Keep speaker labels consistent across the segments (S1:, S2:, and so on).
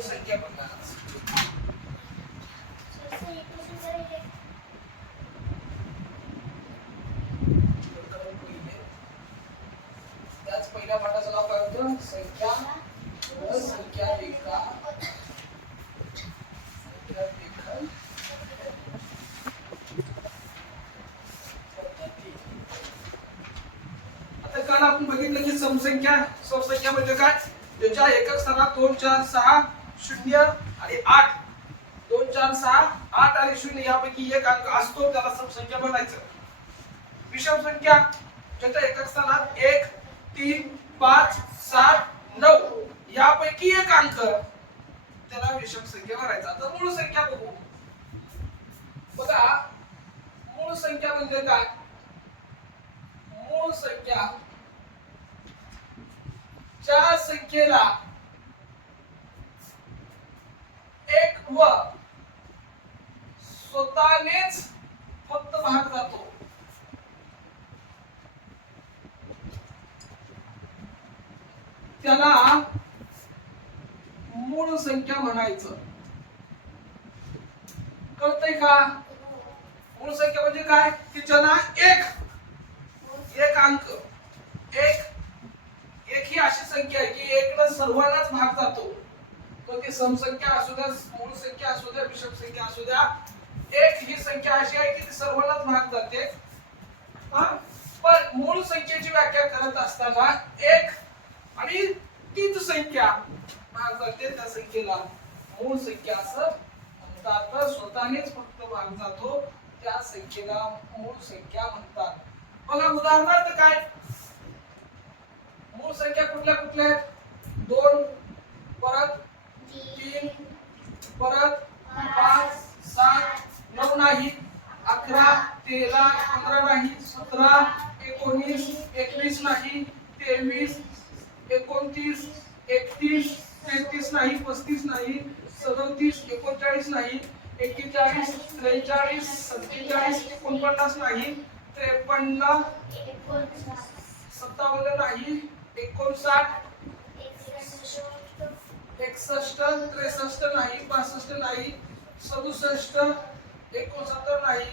S1: मूळ संख्या बघा त्याच पहिल्या पाठाचं नाव काय होतं संख्या संख्या रेखा संख्या रेखन आता काल आपण बघितलं की समसंख्या समसंख्या म्हणजे काय? त्याच्या एकक स्थानात दोन चार सहा शून्य आणि आठ. दोन चार सहा आठ आणि शून्य यापैकी एक अंक असतो त्याला समसंख्या बनायचं विषम संख्या ज्याच्या एकक स्थानात एक तीन पाच सात नऊ यापैकी एक अंक त्याला विषम संख्या भरायचा आता मूळ संख्या बघू. बघा मूळ संख्या म्हणजे काय? मूळ संख्या ज्या संख्येला एक व स्वतःनेच फक्त भाग जातो. त्याला मूळ संख्या म्हणायचं. कळतंय का? मूळ संख्या म्हणजे काय? की ज्याला एक एक अंक एक एक ही अशी संख्या आहे की एक सर्वांनाच भाग जातो. मग ती समसंख्या असू द्या मूळ संख्या असू द्या विषम संख्या असू द्या एक ही संख्या अशी आहे की ती सर्वांनाच भाग जाते. पण मूळ संख्येची व्याख्या करत असताना एक आणि तीच संख्या भाग जाते त्या संख्येला. मूळ संख्या असं म्हणतात. तर स्वतःनेच फक्त भाग जातो त्या संख्येला मूळ संख्या म्हणतात. बघा उदाहरणार्थ काय? मूळ संख्या कुठल्या कुठल्या आहेत? दोन परत तीन परत पाच सात नऊ नाही अकरा तेरा पंधरा नाही सतरा एकोणीस एकवीस नाही तेवीस एकोणतीस एकतीस तेहतीस नाही पस्तीस नाही सदोतीस एकोणचाळीस नाही एक्केचाळीस त्रेचाळीस सत्तेचाळीस एकोणपन्नास नाही त्रेपन्न सत्तावन्न नाही एकोणसाठ. एकसष्ट त्रेसष्ट नाही पासष्ट नाही सदुसष्ट एकोणसत्तर नाही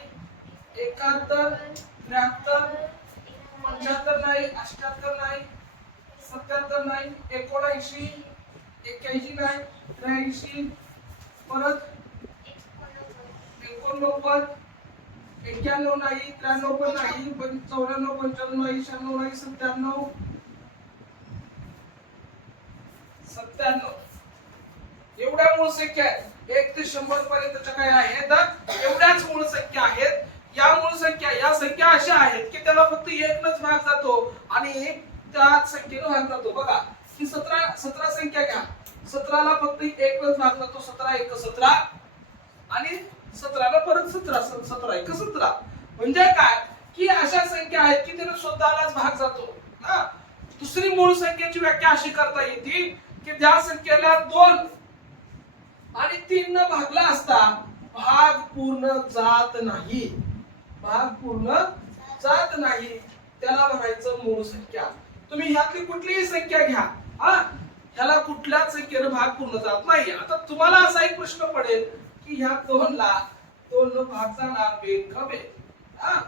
S1: एकाहत्तर त्र्याहत्तर पंच्याहत्तर नाही अठ्याहत्तर नाही सत्याहत्तर नाही एकोणऐंशी एक्क्याऐंशी नाही त्र्याऐंशी परत एकोणनव्वद एक्क्याण्णव नाही त्र्याण्णव पण नाही पण चौऱ्याण्णव पंच्याण्णव नाही शहाण्णव नाही सत्त्याण्णव सत्त्याण्णव. मूळ संख्या आहेत एक ते शंभर पर्यंतच्या काय आहेत. एवढ्याच मूळ संख्या आहेत. या मूळ संख्या या संख्या अशा आहेत की त्याला फक्त एकच भाग जातो आणि त्या संख्येनं भाग जातो. बघा ही सतरा सतरा संख्या घ्या. सतराला फक्त एकच भाग जातो. सतरा एक सतरा आणि सतराला परत सतरा सतरा एक सतरा. म्हणजे काय? की अशा संख्या आहेत की त्याला स्वतःलाच भाग जातो. हा. दुसरी मूळ संख्येची व्याख्या अशी करता येते की ज्या संख्येला दोन आणि तीन न भागला असता भाग पूर्ण जात नाही. भाग पूर्ण जात नाही. त्याला म्हणायचं मूळ संख्या. तुम्ही ह्यातली कुठलीही संख्या घ्या. हा? ह्याला कुठल्याच संख्येनं भाग पूर्ण जात नाही. आता तुम्हाला असा एक प्रश्न पडेल की ह्या दोनला दोन न भाग जाणार बेन का बेन हा?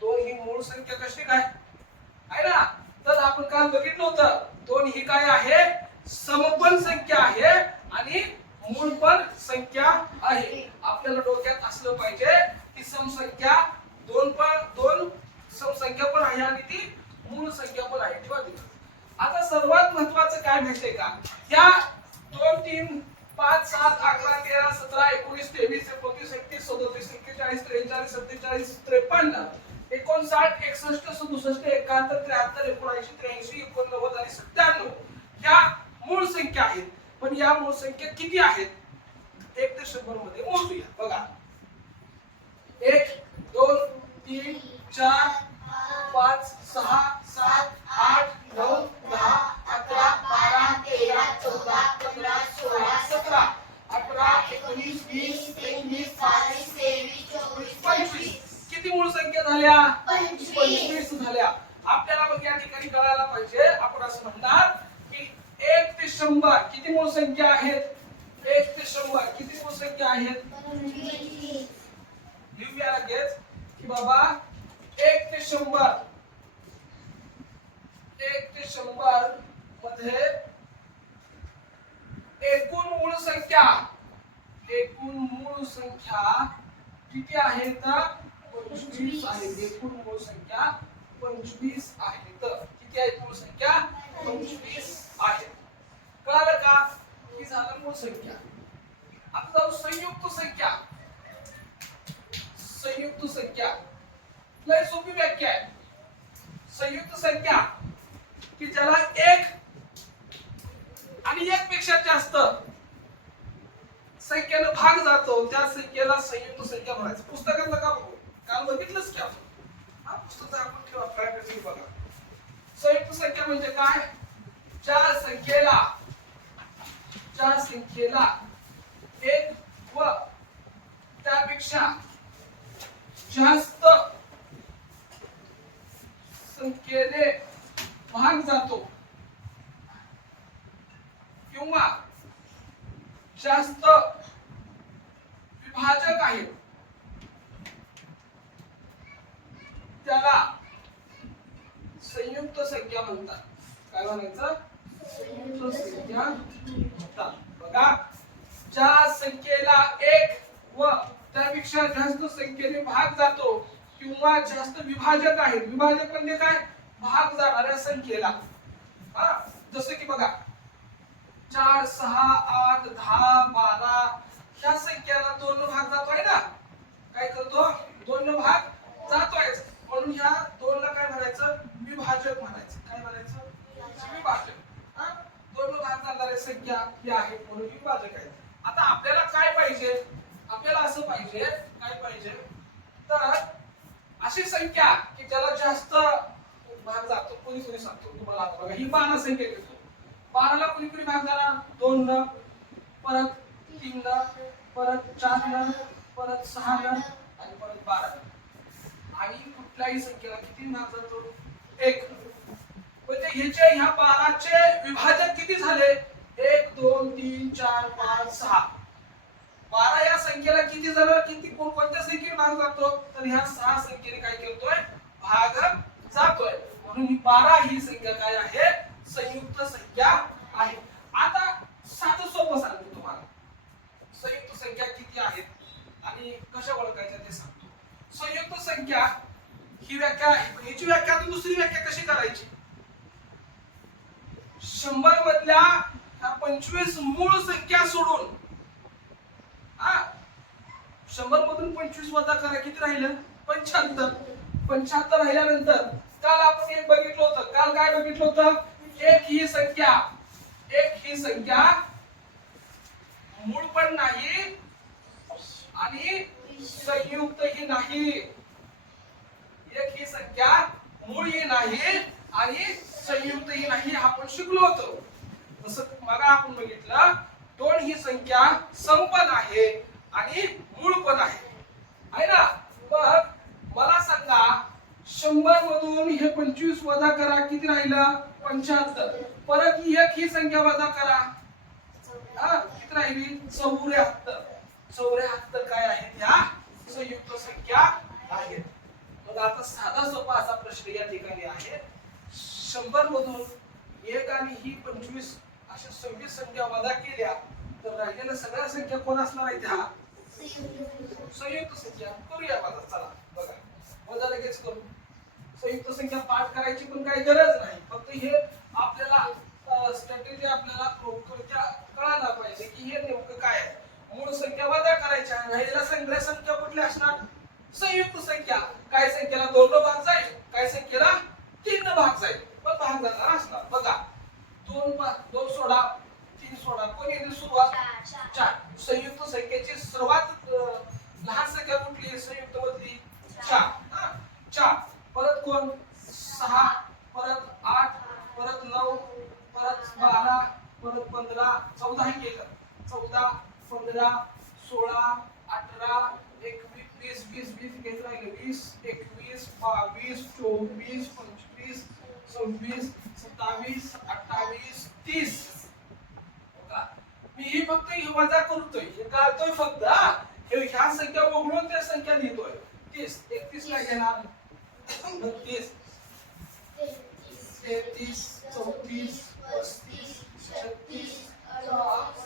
S1: दोन ही मूळ संख्या कशी काय? आहे ना? तर आपण काल बघितलं होतं दोन ही काय आहे? समपन संख्या आहे आणि मूळ पण संख्या आहे. आपल्याला डोक्यात असलं पाहिजे की समसंख्या दोन पण दोन समसंख्या पण आहे आणि ती मूळ संख्या पण आहे. ठेवा तिथं. आता सर्वात महत्वाचं काय माहितीये का? या दोन तीन पाच सात अकरा तेरा सतरा एकोणीस तेवीस एकोणतीस एकतीस सदोतीस एक्केचाळीस त्रेचाळीस सत्तेचाळीस त्रेपन्न एकोणसाठ एकसष्ट सदुसष्ट एकाहत्तर त्र्याहत्तर एकोणऐंशी त्र्याऐंशी एकोणनव्वद आणि सत्त्याण्णव ह्या मूळ संख्या आहेत. पण या मूळसंख्या किती आहेत? एक ते शंभरमध्ये मोजूया. बघा. एक दोन तीन चार पाच सहा सात आठ नऊ दहा अकरा बारा तेरा चौदा पंधरा सोळा सतरा अठरा एकोणीस वीस एकवीस बावीस तेवीस चोवीस पंचवीस किती मूळ संख्या झाल्या
S2: पंचवीस.
S1: पंचवीस झाल्या आपल्याला मग या ठिकाणी कळायला पाहिजे आपण असं म्हणणार की एक ते शंभर किती मूळ संख्या आहेत एक ते शंभर किती मूळ संख्या आहेत लिहूया लगेच की बाबा एक ते शंभर एक ते शंभरमध्ये एकूण मूळ संख्या एकूण मूळ संख्या किती आहेत पंचवीस आहेत एकूण मूळ संख्या पंचवीस आहेत किती आहेत मूळ संख्या? पंचवीस आहेत कळालं का? ही झालं मूळ संख्या. आता जाऊ संयुक्त संख्या. संयुक्त संख्या. लय सोपी व्याख्या आहे. संयुक्त संख्या. की ज्याला एक आणि एक पेक्षा जास्त संख्येनं भाग जातो त्या संख्येला संयुक्त संख्या म्हणायचं. पुस्तकात नका बघू काल बघितलंच की आपण. हा पुस्तक आपण ठेवा प्रॅक्टिस बघा. संयुक्त संख्या म्हणजे काय? ज्या संख्येला ज्या संख्येला एक व त्यापेक्षा जास्त संख्येने भाग जातो. किंवा जास्त विभाजक आहेत त्याला संयुक्त संख्या म्हणतात. काय म्हणायचं? संयुक्त संख्या म्हणतात. बघा ज्या संख्येला एक व त्यापेक्षा जास्त संख्येने भाग जातो किंवा जास्त विभाजक आहेत. विभाजक म्हणजे काय? भाग जाणाऱ्या संख्येला हा जसं की बघा चार सहा आठ दहा बारा ह्या संख्याला दोन भाग जातोय ना. काय करतो? दोन भाग जातोय. म्हणून ह्या दोन ला काय म्हणायचं? विभाजक म्हणायचं. काय म्हणायचं? विभाजक. हा? दोन भाग जाणाऱ्या संख्या ही आहे म्हणून विभाजक आहे. आता आपल्याला काय पाहिजे? आपल्याला असं पाहिजे काय पाहिजे? तर अशी संख्या की ज्याला जास्त कोणी कोणी सांगतो तुम्हाला आता बघा ही बारा संख्या घेतो बाराला कोणी कोणी भाग झाला दोन न परत तीन न परत चार न परत सहा न आणि परत बारा आणि कुठल्याही संख्येला किती भाग जातो एक. म्हणजे ह्याचे ह्या बाराचे विभाजक किती झाले? एक दोन तीन चार पाच सहा. बारा या संख्येला किती झालं किती कोण कोणत्या संख्येने भाग जातो तर ह्या सहा संख्येने काय करतोय? भाग जातोय म्हणून ही बारा ही संख्या काय आहे? संयुक्त संख्या आहे. आता साधं सोपं सांगतो तुम्हाला. संयुक्त संख्या किती आहेत? आणि कशा ओळखायच्या ते सांगतो. संयुक्त संख्या ही व्याख्या याची व्याख्या तर दुसरी व्याख्या कशी करायची? शंभर मधल्या पंचवीस मूळ संख्या सोडून हा? शंभर मधून पंचवीस वजा करा. किती राहिलं? पंच्याहत्तर. पंच्याहत्तर राहिल्यानंतर काल आपण एक बघितलं होतं. काल काय बघितलं होतं? एक ही संख्या. एक ही संख्या. मूळ पण नाही आणि संयुक्त ही नाही. एक ही संख्या मूळ ही नाही आणि संयुक्त ही नाही आपण शिकलो होतो. जसं मग आपण बघितलं दोन ही संख्या संपन आहे आणि मूळ पण आहे. आहे ना? मग मला सांगा शंभर मधून हे पंचवीस वजा करा किती राहिलं? पंच्याहत्तर. परत एक ही संख्या वजा करा. हा किती राहिली? चौऱ्याहत्तर. चौऱ्याहत्तर काय आहेत ह्या संयुक्त संख्या आहेत. मग आता साधा सोपा असा प्रश्न या ठिकाणी आहे. शंभर मधून एक आणि ही पंचवीस अशा सव्वीस संख्या वजा केल्या तर राहिलेल्या सगळ्या संख्या कोण असणार आहेत ह्या? संयुक्त संख्या. करूया मला चला बघा. वजा लगेच करू. संयुक्त संख्या पाठ करायची पण काही गरज नाही. फक्त हे आपल्याला स्ट्रॅटेजी आपल्याला थोडक्या कळायला पाहिजे की हे नेमकं काय आहे. मूळ संख्या वजा करायच्या राहिलेल्या संख्या संख्या कुठल्या असणार? संयुक्त संख्या. काय संख्येला दोन भाग जाईल काय संख्येला तीन न भाग जाईल. पण भाग जाणार असणार. बघा. दोन दोन सोडा तीन सोडा. कोण येईल सुरुवात? चार. संयुक्त संख्येची सर्वात लहान संख्या कुठली संयुक्त मधली चार? चार. परत कोण? सहा. परत आठ. परत नऊ. परत बारा. परत पंधरा. चौदा हे केलं. चौदा पंधरा सोळा अठरा एकवीस वीस वीस वीस घेत राहिले. वीस एकवीस बावीस चोवीस पंचवीस सव्वीस सत्तावीस अठ्ठावीस तीस. मी ही फक्त ही वजा करतोय. हे काढतोय फक्त हा. ह्या संख्या वगळून त्या संख्या लिहितोय. तीस. एकतीस ला घेणार. बत्तीस तेहतीस चौतीस पस्तीस छत्तीस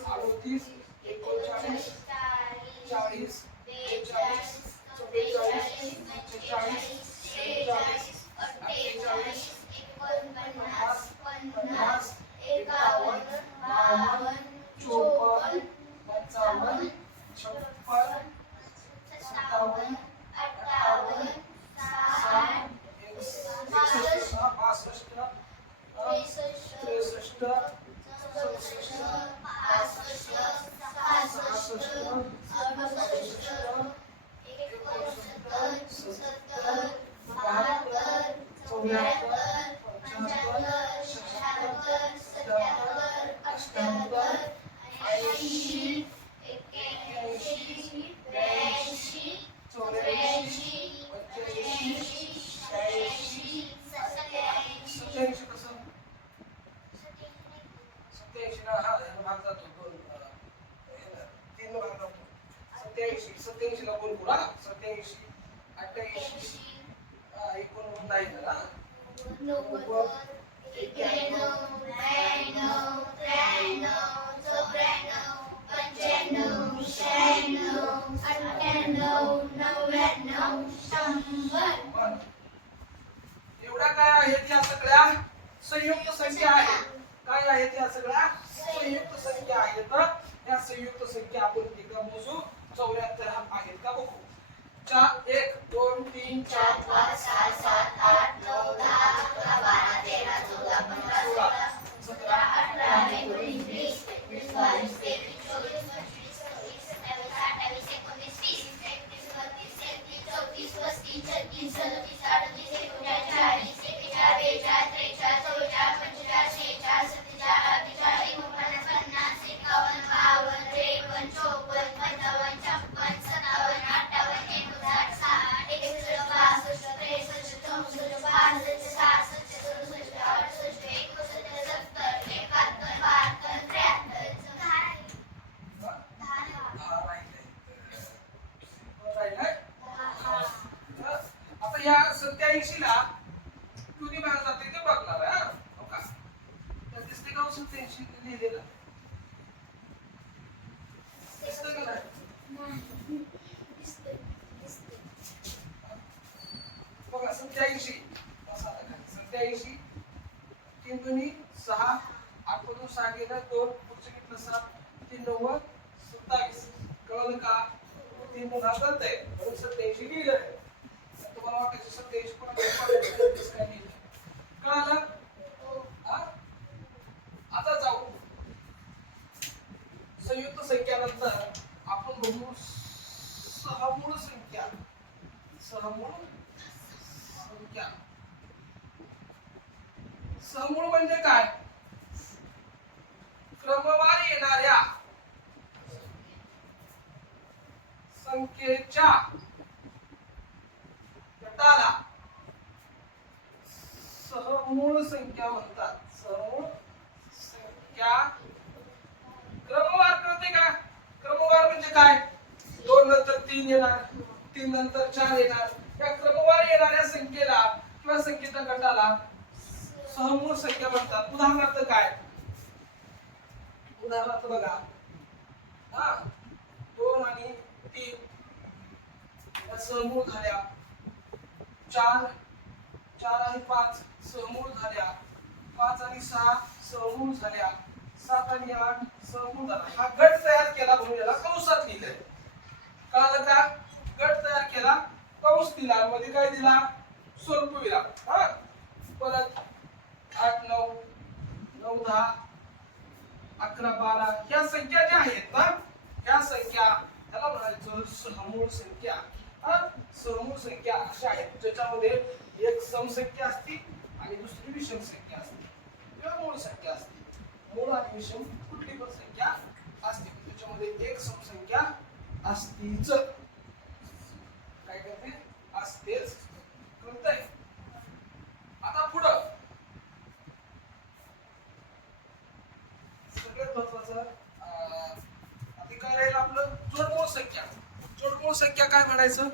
S1: अडतीस एकोणचाळीस चाळीस बेचाळीस चव्वेचाळीस पंचेचाळीस शेहेचाळीस अठ्ठेचाळीस एकोणपन्नास पन्नास एकावन्न बावन्न चोपन्न पंचावन्न छप्पन सत्तावन्न एकसष्ट पासष्ट त्रेसष्ट चौसष्ट पासष्ट सहासष्ट अडुसष्ट एकोणसत्तर सत्तर बहात्तर चौऱ्याहत्तर पंच्याहत्तर शहात्तर सत्याहत्तर अठ्ठ्याहत्तर ऐंशी एक्क्याऐंशी ब्याऐंशी चौऱ्याऐंशी पंच्याऐंशी शहाऐंशी सत्याऐंशी कसं सत्याऐंशी ना हा ह्याला भाग जातो दोन अं, ह्याला तीन भाग जातो सत्याऐंशी सत्याऐंशी ला बोल बोला सत्याऐंशी अठ्ठ्याऐंशी हा, एकोण नाही ना एवढ्या काय आहेत या सगळ्या? संयुक्त संख्या आहेत काय आहेत या सगळ्या? संयुक्त संख्या आहेत. या संयुक्त संख्या आपण एका मोजू. चौऱ्याहत्तर आहेत का बघू? चार एक दोन तीन चार सत्याऐंशी. सत्याऐंशी. तीन दोन्ही सहा आठ मधून सहा गेलं दोन पुढचे घेतलं सात तीन नव्वद सत्तावीस. कळलं का? तीन दोन करताय लिहिलं आहे तुम्हाला वाटायचं सत्याऐंशी पण काय लिहिलं कळालं हा? आता जाऊ संयुक्त संख्यानंतर आपण बघू सहमूळ संख्या सहमूळ संख्या समूळ म्हणजे काय क्रमवार येणाऱ्या संख्येच्या गटाला सहमूळ संख्या म्हणतात सहमूळ संख्या क्रमवार कळते का क्रमवार म्हणजे काय दोन नंतर तीन येणार तीन नंतर चार येणार. या क्रमवार येणाऱ्या संख्येला किंवा संख्येच्या गटाला सहमूळ संख्या म्हणतात. उदाहरणार्थ काय? उदाहरणार्थ बघा. हा दोन आणि तीन. सहमूळ झाल्या चार चार आणि पाच. सहमूळ झाल्या पाच आणि सहा. सहमूळ झाल्या सात आणि आठ. सहमूळ झाला. हा गट तयार केला म्हणून याला कंसात लिहिलंय. कळालं गट तयार केला. पाऊस दिला मध्ये काय दिला स्वल्प विराम हा. परत आठ नऊ नऊ दहा अकरा बारा ह्या संख्या ज्या आहेत ना ह्या संख्या त्याला म्हणायचं सहमूळ संख्या. हा. सहमूळ संख्या अशा आहेत ज्याच्यामध्ये एक समसंख्या असते आणि दुसरी विषम संख्या असते. किंवा मूळ संख्या असते. मूळ आणि विषम कुठली पण संख्या असते. त्याच्यामध्ये एक समसंख्या असतीच काय करते? असतेच कळतंय आता पुढं. सगळ्यात महत्वाचं अं, काय राहील आपलं. जोडमूळ संख्या. जोडमूळ संख्या काय म्हणायचं?